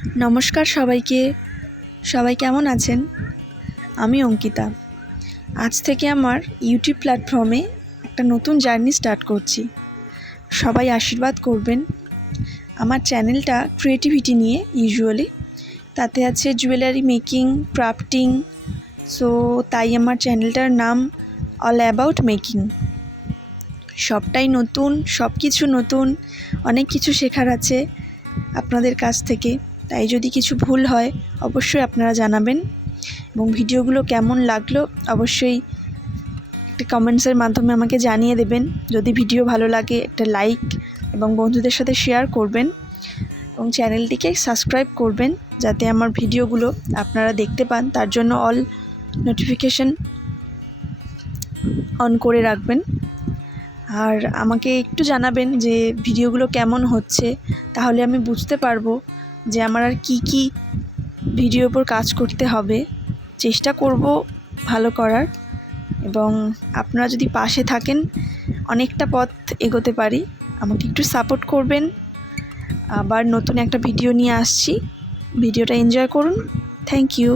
নমস্কার সবাইকে। সবাই কেমন আছেন? আমি অঙ্কিতা। আজ থেকে আমার ইউটিউব প্ল্যাটফর্মে একটা নতুন জার্নি স্টার্ট করছি। সবাই আশীর্বাদ করবেন। আমার চ্যানেলটা ক্রিয়েটিভিটি নিয়ে ইউজুয়ালি, তাতে আছে জুয়েলারি মেকিং, ক্রাফটিং। তাই আমার চ্যানেলটার নাম অল অ্যাবাউট মেকিং। সবটাই নতুন, সব কিছু নতুন, অনেক কিছু শেখার আছে আপনাদের কাছ থেকে। তাই যদি কিছু ভুল হয় অবশ্যই আপনারা জানাবেন, এবং ভিডিওগুলো কেমন লাগলো অবশ্যই একটা কমেন্টসের মাধ্যমে আমাকে জানিয়ে দেবেন। যদি ভিডিও ভালো লাগে একটা লাইক এবং বন্ধুদের সাথে শেয়ার করবেন, এবং চ্যানেলটিকে সাবস্ক্রাইব করবেন যাতে আমার ভিডিওগুলো আপনারা দেখতে পান। তার জন্য অল নোটিফিকেশন অন করে রাখবেন। আর আমাকে একটু জানাবেন যে ভিডিওগুলো কেমন হচ্ছে, তাহলে আমি বুঝতে পারবো যে আমার আর কি ভিডিওর উপর কাজ করতে হবে। চেষ্টা করব ভালো করার, এবং আপনারা যদি পাশে থাকেন অনেকটা পথ এগোতে পারি। আমাকে একটু সাপোর্ট করবেন। আবার নতুন একটা ভিডিও নিয়ে আসছি, ভিডিওটা এনজয় করুন। Thank you.